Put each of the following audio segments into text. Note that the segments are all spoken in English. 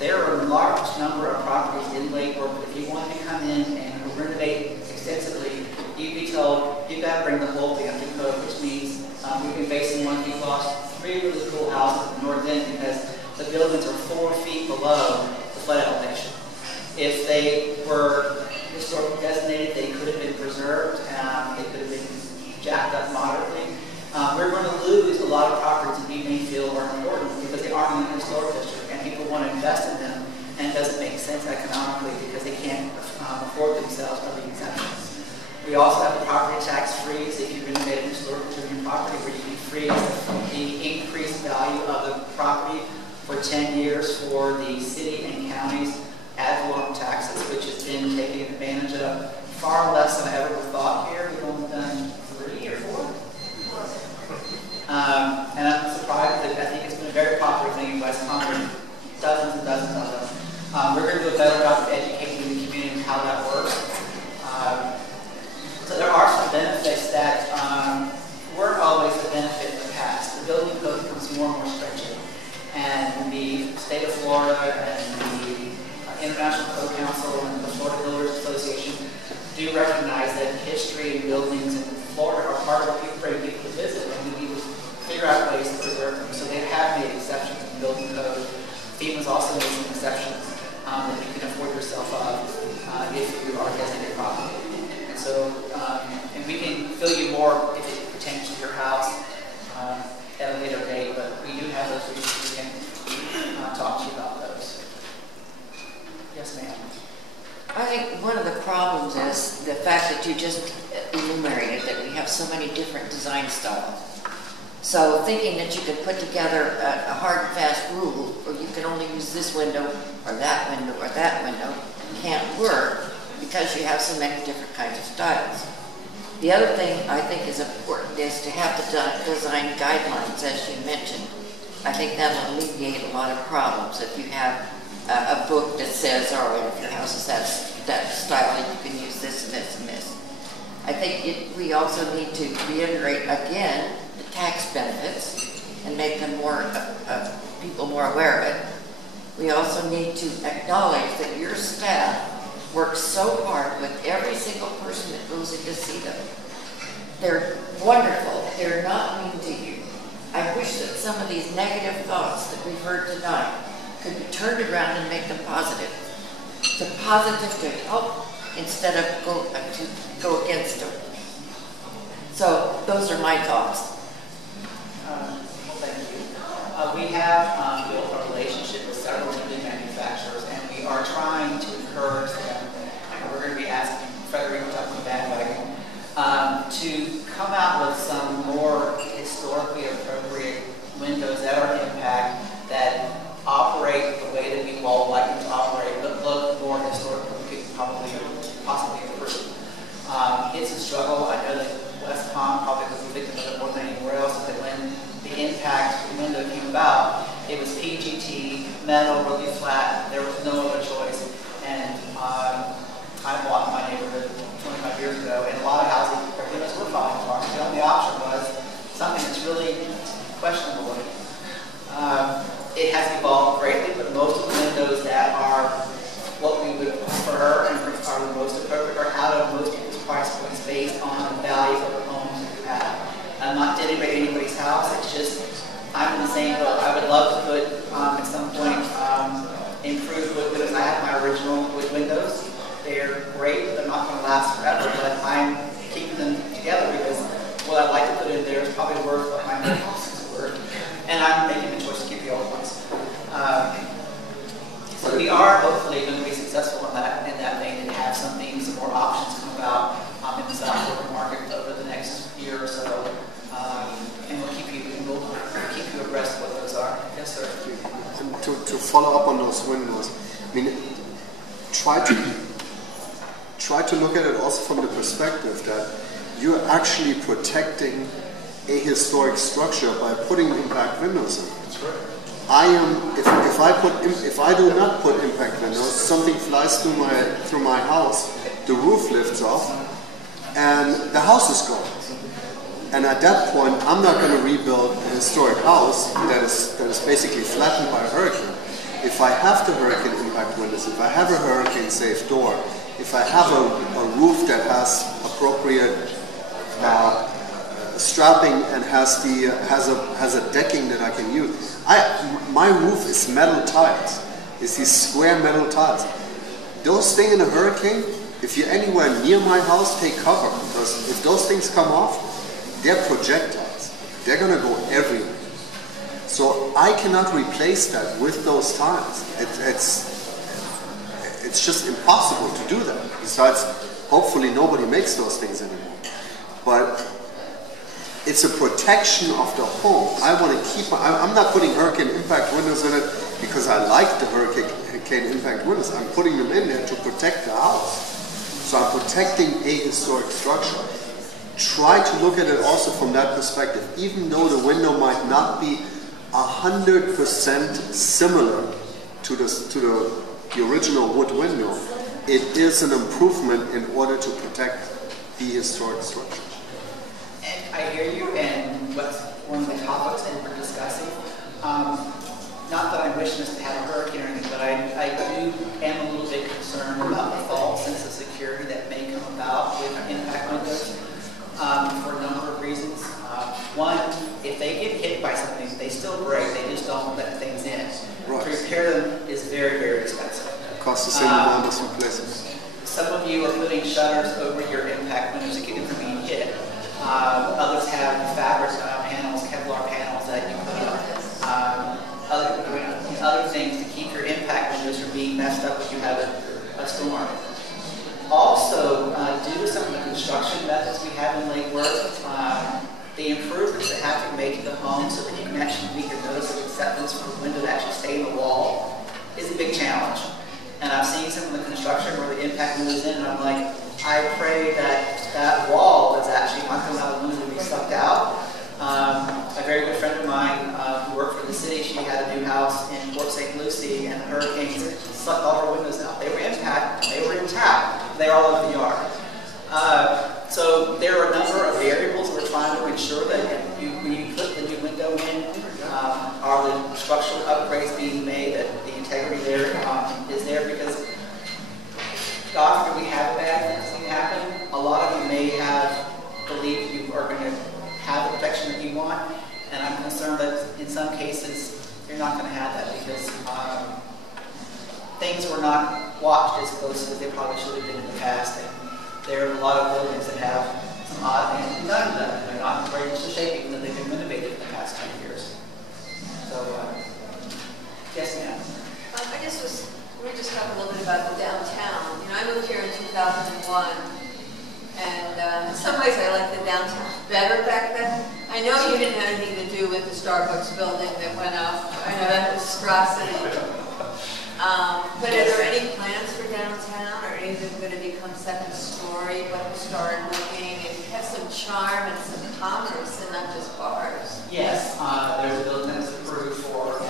There are a large number of properties in Lakewood, but if you wanted to come in and renovate extensively, you'd be told you've got to bring the whole thing up to code, which means we've been facing one. We've lost 3 really cool houses in the north end because the buildings are 4 feet below the flood elevation. If they were historically designated, they could have been preserved. They could have been jacked up moderately. We're going to lose a lot of properties that we may feel are important because they aren't in the historic district, and people want to invest in them, and it doesn't make sense economically because they can't afford themselves other exemptions. We also have the property tax freeze if you renovate an historic district property, where you can freeze the increased value of the property for 10 years for the city and counties ad valorem taxes, which has been taken advantage of far less than I ever thought here. We've only done 3 or 4. And I'm surprised that I think it's been a very popular thing in West Congress. Dozens and dozens of them. We're going to do a better job of educating the community how that works. So there are some benefits that weren't always a benefit in the past. The building code becomes more and more stretching. And the state of Florida and the International Code Council and the Florida Builders Association do recognize that history and buildings in Florida are part of what people bring people to visit, and we need to figure out ways to preserve them. So they have made exceptions in the building code. FEMA's also made some exceptions that you can afford yourself of if you are designated property. And so, and we can fill you more if it pertains to your house at a later date, but we do have those reasons we can talk to you about those. Yes, ma'am. I think one of the problems is the fact that you just enumerated that we have so many different design styles. So thinking that you could put together a hard and fast rule, or you can only use this window or that window or that window, can't work because you have so many different kinds of styles. The other thing I think is important is to have the design guidelines, as you mentioned. I think that'll alleviate a lot of problems if you have a book that says, all right, if your house is that style, you can use this and this and this. I think we also need to reiterate again the tax benefits and make them more people more aware of it. We also need to acknowledge that your staff works so hard with every single person that goes in to see them. They're wonderful. They're not mean to you. I wish that some of these negative thoughts that we've heard tonight could be turned around and make them positive. To positive to help instead of go against them. So those are my thoughts. Thank you. We have built a relationship with several limited manufacturers, and we are trying to encourage them, and we're going to be asking Frederick to the bandwagon, to come out with some more historically appropriate windows that are impact, that operate the way that we all like them to operate, but look more historical than we could possibly improve. It's a struggle. I know that Westcon probably was a victim of it more than anywhere else, but when the impact window came about, it was PGT, metal, really flat. There was no other choice. And I bought my neighborhood 25 years ago, and a lot of houses, their windows were falling apart. The only option was something that's really questionable. It has evolved greatly, but most of the windows that are what we would prefer and are the most appropriate are out of most people's price points based on the value of the homes that you have. I'm not denigrating anybody's house, it's just, I'm in the same boat. I would love to put, at some point, improved wood windows. I have my original wood windows. They're great, but they're not going to last forever, but I'm keeping them together because what I'd like to put in there is probably worth what my new house is worth. And I'm making the choice to keep the old ones. So we are hopefully going to be successful in that vein and have some more options come about in the South Florida market over the next year or so. And we'll keep you abreast of what those are. Yes, sir. And to follow up on those windows, I mean, try to look at it also from the perspective that you're actually protecting a historic structure by putting impact windows in. That's right. If I do not put impact windows, something flies through my house, the roof lifts off, and the house is gone. And at that point, I'm not going to rebuild a historic house that is basically flattened by a hurricane. If if I have the hurricane impact windows, if I have a hurricane safe door, if I have a roof that has appropriate strapping and has a decking that I can use, my roof is metal tiles. It's these square metal tiles. Those things in a hurricane, if you're anywhere near my house, take cover, because if those things come off, they're projectiles. They're going to go everywhere. So I cannot replace that with those tiles. It's just impossible to do that. Besides, hopefully nobody makes those things anymore. But it's a protection of the home. I want to keep. I'm not putting hurricane impact windows in it because I like the hurricane impact windows. I'm putting them in there to protect the house. So I'm protecting a historic structure. Try to look at it also from that perspective. Even though the window might not be 100% similar to the original wood window, it is an improvement in order to protect the historic structure. And I hear you, and what's one of the topics that we're discussing, not that I'm wishing us to have a hurricane or anything, but I am a little bit concerned about the false sense of security that may come about with impact windows for a number of reasons. One, if they get hit by something, they still break, they just don't let things in. Right. To repair them is very, very expensive. It costs the same amount as replacing. Some of you are putting shutters over your impact windows to keep them from being hit. Others have fabric panels, Kevlar panels that you put up. Other things to keep your impact windows from being messed up if you have a storm. Also, due to some of the construction methods we have in Lake Worth, the improvements that have to be made to the home so that you can actually meet your notice of acceptance for the window to actually stay in the wall is a big challenge. And I've seen some of the construction where the impact window is in, and I'm like, I pray that that wall is actually not coming out of the window to be sucked out. A very good friend of mine who worked for the city, she had a new house in Port St. Lucie, and the hurricanes sucked all her windows out. They were intact, they were intact, they were all over the yard. So there are a number of variables we're trying to ensure that when you put the new window in, are the structural upgrades being made, that the integrity there is there, because God forbid we have a bad thing happen, a lot of you may have believed you are going to have the protection that you want, and I'm concerned that in some cases you're not going to have that because things were not watched as closely as they probably should have been in the past. And there are a lot of buildings that have some odd things. None of them, they're not in very much the shape, even though they've been renovated in the past 10 years. So, yes, ma'am. We were just talking a little bit about the downtown. You know, I moved here in 2001, and in some ways I like the downtown better back then. I know you didn't have anything to do with the Starbucks building that went up. I know that was monstrosity. But are there any plans for downtown, or is it going to become second story, what historic looking? It has some charm and some commerce and not just bars. Yes, there's a building that's approved for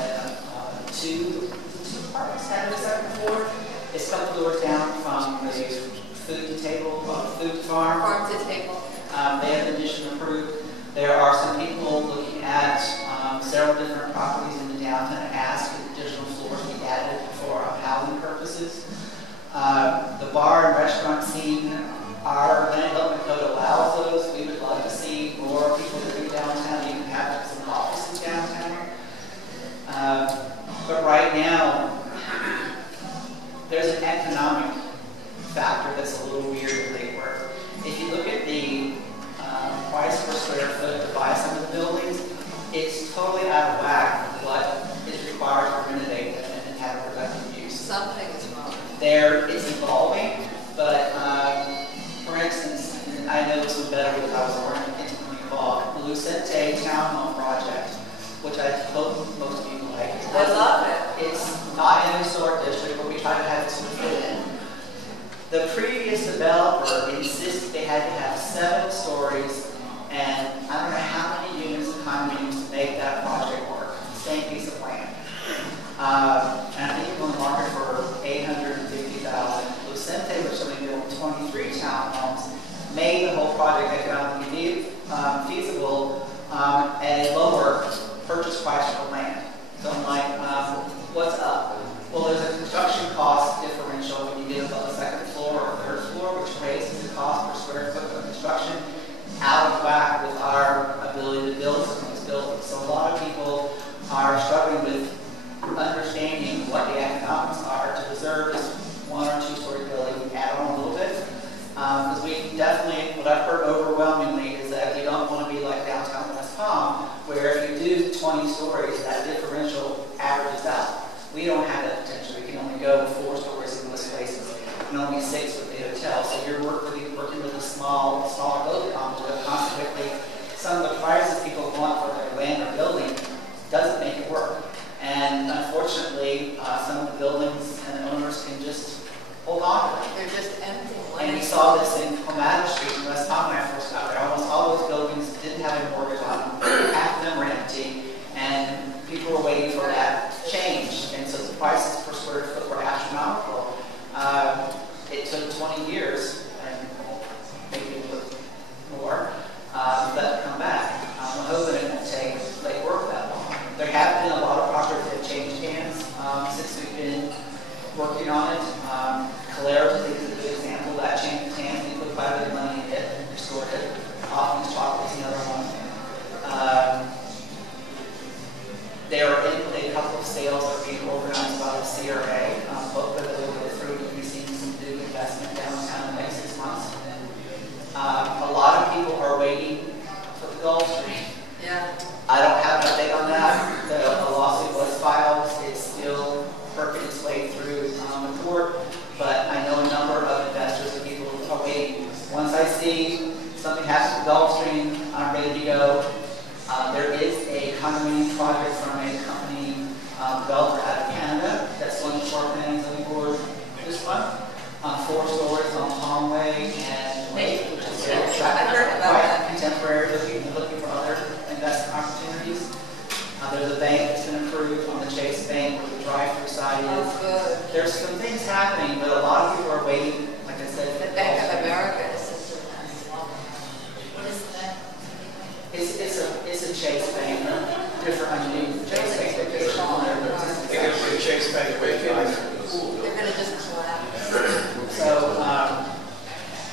two parts, Saturday, second floor. It's a couple doors down from the food to table, food to farm. Farm to table. They have an addition approved. There are some people looking at several different properties in the downtown and ask if additional floors be added for housing purposes. The bar and restaurant scene, our land development code allows those. We would love to see more people living downtown, even have some offices downtown. But right now, there's an economic factor that's a little weird with Lake Worth. If you look at the price per square foot to buy some of the buildings, it's totally out of whack with what is required to renovate them and have productive use. Something is wrong. It's evolving, but for instance, and I know this one better because I was intimately involved, the Lucente Townhome Project, which I hope most of you like. I love it. It's not in a historic district, but we try to have it sort of fit in. The previous developer insisted they had to have 7 stories, and I don't know how many units of condominiums to make that project work. Same piece of land. And I think it was on the market for $850,000. Lucente, which only built 23 townhomes, made the whole project economically feasible at a lower purchase price for land. So I'm like, what's up? Well, there's a construction cost differential when you get above the second floor or third floor, which raises the cost per square foot of construction out of whack with our ability to build some of these buildings. So a lot of people are struggling with understanding what the economics are to preserve this 1 or 2 story building, add on a little bit. Because we definitely, what I've heard overwhelmingly is that you don't want to be like downtown West Palm, where if you do 20 stories, that differential averages out. We don't have that potential. We can only go 4 stories in most places, and only 6 with the hotel. So you're working with a smaller building envelope. Consequently, some of the prices people want for their land or building doesn't make it work. And unfortunately, some of the buildings and the owners can just hold on to them. They're just empty. And we saw this in Clematis Street in West Palm when I first got there. Almost all those buildings didn't have a mortgage on them. Half of them were empty, and people were waiting for that change. And so the prices per square foot were astronomical. It took 20 years, and maybe a little more, for that to come back. I'm hoping it won't take like work that long. There have been a lot of properties that have changed hands since we've been working on it. Calera, I think, is a good example. That changed hands. We put quite a bit of money in it and restored it. Hoffman's Chocolate is another one. There are a couple of sales that are being organized by the CRA. Both of them will go through. We've seen some new investment downtown in the next 6 months. A lot of people are waiting for the Gulf Stream. Yeah. I don't have an update on that. The lawsuit was filed. It's still working its way through the court, but I know a number of investors and people are waiting. Once I see something happen to the Gulf Stream, I'm ready to go. There is a condominium project from a company developer out of Canada that's going to short planning zoning board this month. 4 stories on Palmway and Lake, which is very attractive, quite contemporary, looking for other investment opportunities. There's a bank that's been approved on the Chase Bank where the drive-through side is. Oh, good. There's some things happening, but a lot of people are waiting, like I said. The Bank of America is such a What is that? It's a Chase Bank, different underneath the Chase Bank. They're going to put Chase Bank away. They're going to just collapse. So,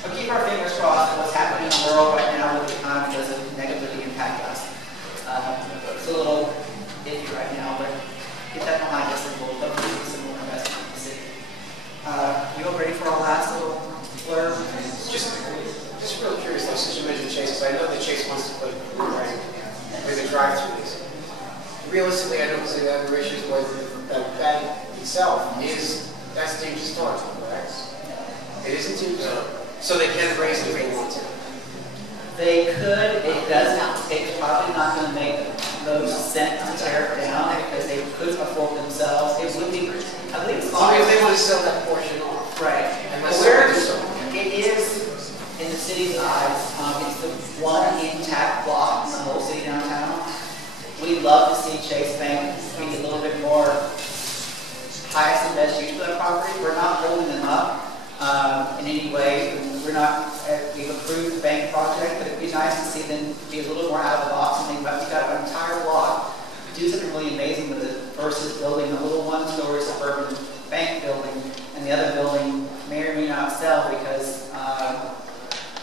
but keep our fingers crossed that what's happening in the world right now with the economy doesn't negatively impact us. It's a little iffy right now, but get that behind us and we'll hopefully see some more investment in the city. You all ready for our last little blurb? Just real curious, though, since you mentioned Chase, because I know that Chase wants to put right where the drive-throughs. Realistically, I know because the other issues with that bank itself is that's dangerous talk, correct? It isn't too good. So they can raise it if they want to. They could. It doesn't. It's probably not going to make most sense to tear it down because they could afford themselves. It would be. I believe it's Only if they want to sell that portion off. right. Unless Where someone it is in the city's eyes, it's the one intact block in the whole city downtown. We'd love to see Chase Bank be a little bit more highest and best use for that property. We're not holding them up in any way. We're not. We've approved the bank project, but it'd be nice to see them be a little more out of the box and think about we've got an entire block. Do something really amazing with it versus building a little 1-story suburban bank building, and the other building may or may not sell because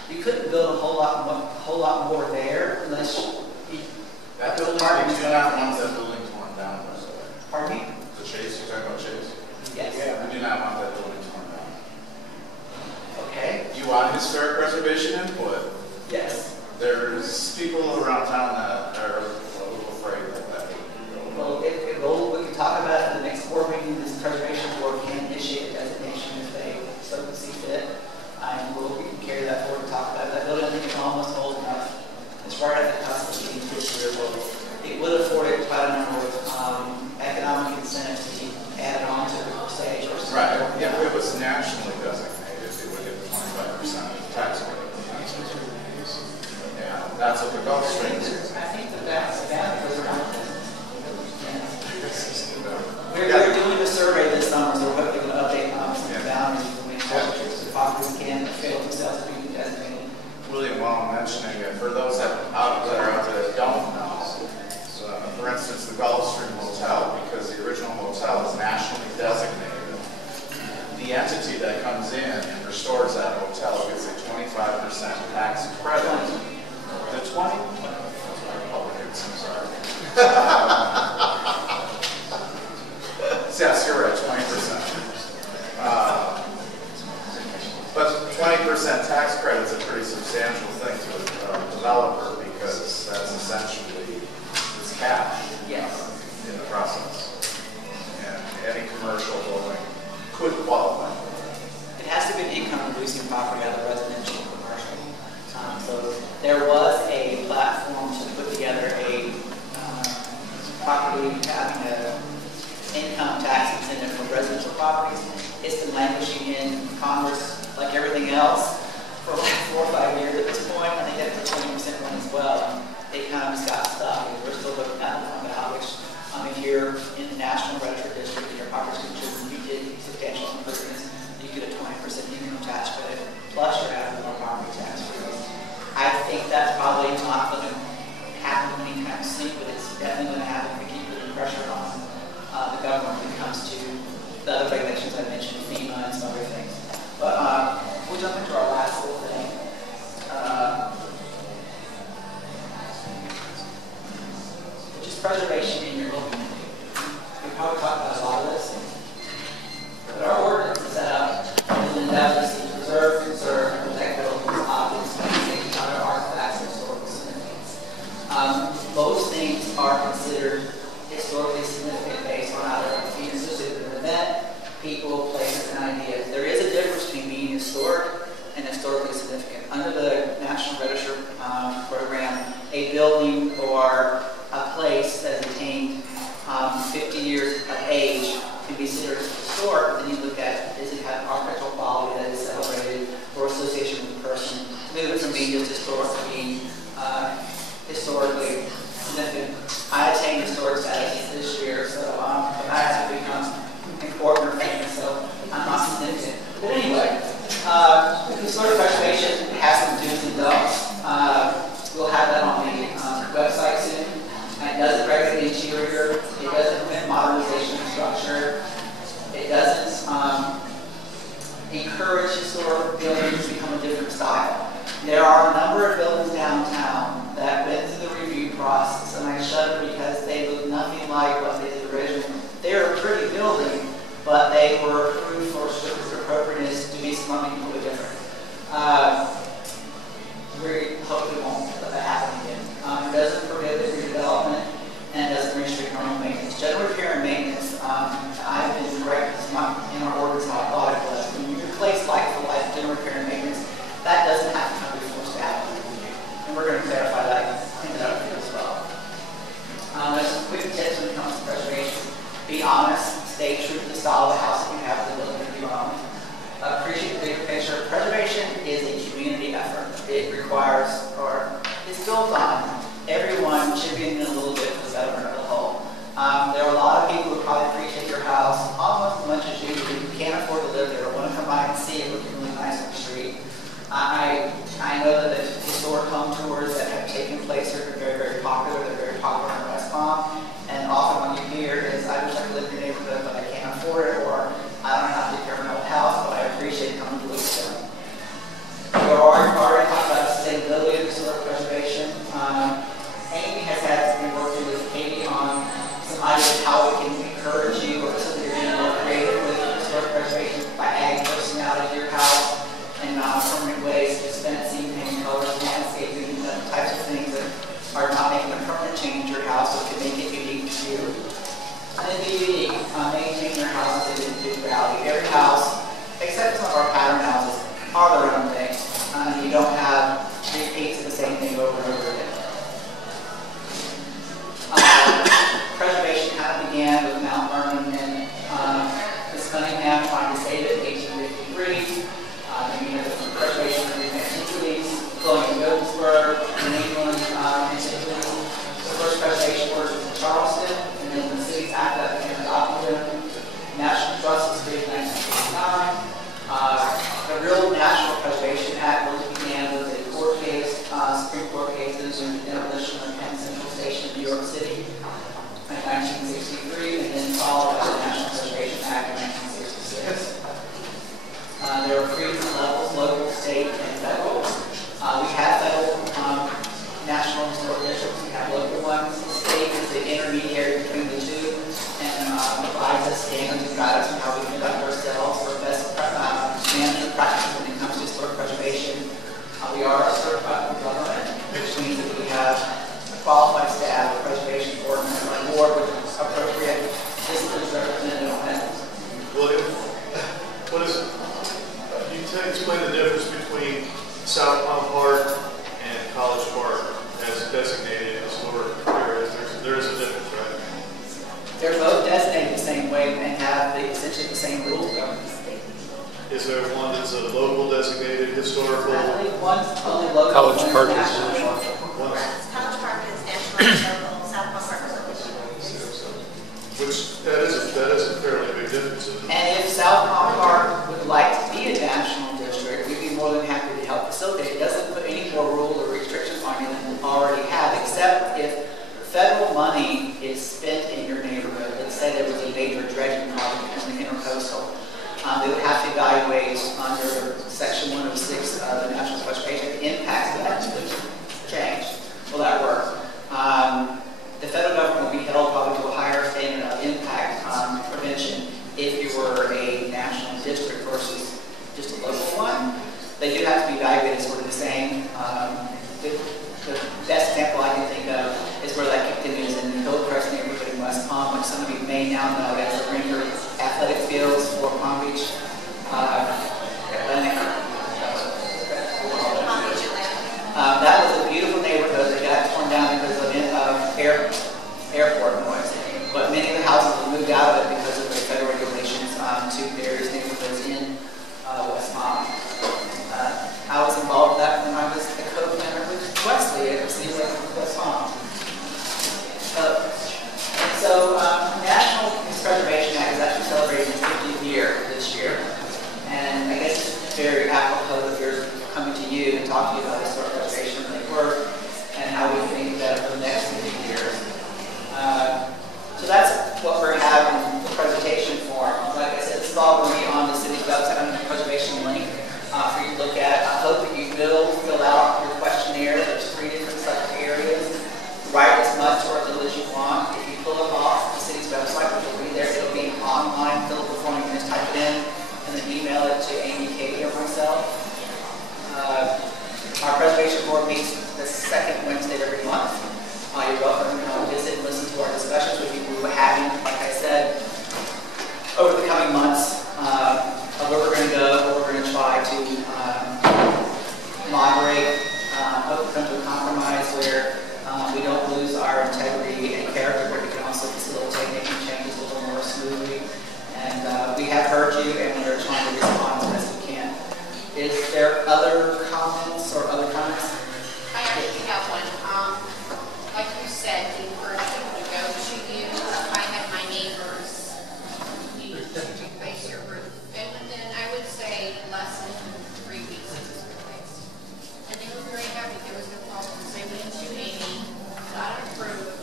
you couldn't build a whole lot more there unless you That build building, apartments we do and not want everything. that building torn down, by the way. Pardon me? The Chase, you're talking about Chase? Yes. We do not want that building torn down. Okay. You want historic preservation input? Yes. There's people around town that are a little afraid that that would go. Well, we can talk about it at the next board meeting. This preservation board can initiate a designation if they so see fit. And we can carry that forward and talk about it. That building, I think, is almost old enough. It's right at the cusp of being 50 years old. It would afford it quite a number of economic incentives to keep added on to the stage. Right. If it was nationally designated, it would get 25% of the tax rate. Yeah, that's what the Gulf Stream is. stores at a hotel gets a 25% tax credit. The 20? Republicans, I'm sorry. Yes, you're right, 20%. But 20% tax credit is a pretty substantial thing to a developer because that's essentially it's cash in the process. And any commercial building could qualify. It has to be an income-producing property, either residential or commercial. So there was a platform to put together a property having an income tax incentive for residential properties. It's been languishing in Congress like everything else for like 4 or 5 years at this point. I think that's a 20% one as well. They kind of just got stuck. We're still looking at one out, which if you're in the National Register District and your property contributed, you did substantial improvements, you get a 20% income tax credit, plus you're having more property tax credits. I think that's probably not going to happen anytime soon, but it's definitely going to happen if we keep putting pressure on the government when it comes to the other regulations I mentioned, FEMA and some other things. But we'll jump into our last little thing. Which is preservation in your local community. We probably talked about a lot of this. But our ordinance is set up as an endeavor to preserve, conserve, and protect buildings, objects, things, other artifacts, and historical significance. Most things are considered historically significant based on either being associated with an event, people, places, and ideas. There is a difference between being historic and historically significant. Under the National Register program, a building or a place that has attained 50 years of age can be considered historic. Then you look at, does it have architectural quality that is celebrated or association with the person? Move it from being just historic to being historically significant. I attained historic status this year, so but I have to become important or famous, so I'm not significant. But anyway, historic preservation has some do's and don'ts. We'll have that on the website soon. And it doesn't regulate the interior. It doesn't permit modernization of structure. It doesn't encourage historic buildings to become a different style. There are a number of buildings downtown that went through the review process, and I shudder because they look nothing like what they did originally. They're a pretty building, but they were approved for strict appropriateness to be something completely different. We hopefully won't let that happen again. It doesn't prohibit redevelopment and it doesn't restrict normal maintenance. General repair and maintenance, I've been correct, it's not in our ordinance how I thought it was. When you replace like for life general repair and maintenance, that doesn't have to come before staff. And we're going to clarify that and clean it up here as well. There's some quick tips when it comes to preservation. Be honest, stay true to the style of the house that you have, the building that you own. Appreciate the bigger picture. Preservation is a community effort. It requires, or it's built on everyone chipping in a little bit for the betterment of the whole. There are a lot of people who probably appreciate your house almost as much as you do. You can't afford to live there, but want to come by and see it looking really nice on the street. I know that the historic home tours that have taken place here are very, very popular. They're very popular in Westmont. And often what you hear is, I wish I could live in your neighborhood, but I can't afford it, or I don't know how to take care of an old house, but I appreciate coming to look at them. We already talked about sustainability of historic preservation. Amy has been working with Katie on some ideas of how we can encourage you or something you're being more creative with historic preservation by adding personality to your house and permanent ways, just fencing, painting colors, landscaping, the types of things that are not making a permanent change to your house, but can make it unique to you. And then be unique. Maintain your house as an individuality. Every house, except some of our pattern houses, are their own thing. You don't have repeats of the same thing over and over again. Preservation kind of began with Mount Vernon and Miss Cunningham trying to save it in 1853. Then we had the preservation of the antiquities, flowing in Gothenburg, in England, antiquities. The first preservation orders was in Charleston, and then the city's act that became adopted. National Trust was created in 1969. The real National Preservation Act really began with a court case, Supreme Court cases, and the demolition of Penn Central Station in New York City in 1963, and then followed by the National Preservation Act in 1966. There were 3 different levels and guidance on how we conduct ourselves for best management practices when it comes to historic preservation. We are certified from government, which means that we have qualified staff, a preservation board, and a board with appropriate disciplines represented on it. What is it? You explain the difference between South Palm Park and College Park as designated historic areas. There is a difference, right? They're both designated the same way and have essentially the same rules governing. Is there one that's a local designated historical? I believe one's only local. College Park is national. College Park is national historical, South Palm Park is local. Which that is a fairly big difference. Isn't it? And if South Palm Park would like to be a national district, we'd be more than happy to help facilitate. It doesn't put any more rules or restrictions on you than we already have, except if federal money is spent in your neighborhood. Let's say there was a major dredging project in the intercoastal. They would have to evaluate under Section 106 of the National Preservation the impacts of that change. Will that work? The federal government will be held probably to a higher standard of impact prevention if you were a national district versus just a local one. They do have to be evaluated sort of the same. The best example I can think of is where that kicked in is in the Hillcrest neighborhood in West Palm, which some of you may now know as the Ringer Athletic Fields for Palm Beach Atlantic. That was a beautiful neighborhood that got torn down because of airport noise. But many of the houses were moved out of it because of the federal regulations to various neighborhoods in West Palm. I was involved with that when I was a co-planner with Wesley at the City of West Palm. National Preservation Act is actually celebrating its 50th year this year. And I guess it's very apropos that we're coming to you and talking about historic preservation and the work and how we think that over the next 50 years. So that's what we're having the presentation for. Like I said, this is all going to be on the city's website under the preservation link for you to look at. I hope that you will fill out your questionnaire. There's 3 different subject areas. Write as much or as little as you want. If you pull it off the city's website, which will be there, it'll be online, fillable form. You can just type it in and then email it to Amy, Katie, or myself. Our preservation board meets the second Wednesday of every month. You're welcome to come visit and listen to our discussions with you. We're having, like I said, over the coming months, of where we're going to go, where we're going to try to moderate, hope to come to a compromise where we don't lose our integrity and character, but we can also facilitate making changes a little more smoothly. And we have heard you, and we're trying to respond as best we can. Is there other comments or other comments? I actually have one. Like you said, we encourage people to go to you. I had my neighbors need to replace your roof. And within, I would say, less than 3 weeks it was replaced. And they were very happy. There was no problems. They went to Amy, got it approved,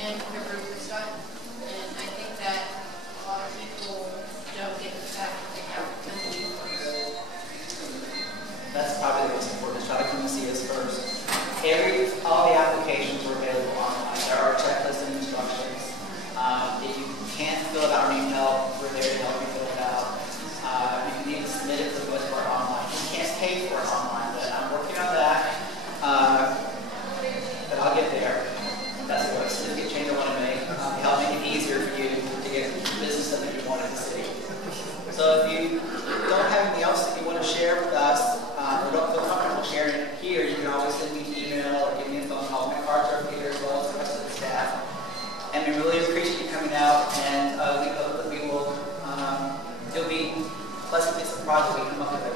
and the roof was done. And I think that a lot of people don't get the fact that they have to come to you first. That's probably the most important. Try to come and see us first. All the applications are available online. There are checklists and instructions. If you can't fill it out or need help, we're there to help you fill it out. You can even submit it for the most part online. You can't pay for it online, but I'm working on that. But I'll get there. That's a significant change I want to make. Help make it easier for you to get the business that you want in the city. So if you don't have anything else that you want to share with us, or don't feel comfortable sharing it here, you can always send me an email or give me a phone call. My cards are here as well as the rest of the staff. And we really appreciate you coming out, and we hope that we will, it'll be pleasantly surprised that we come up with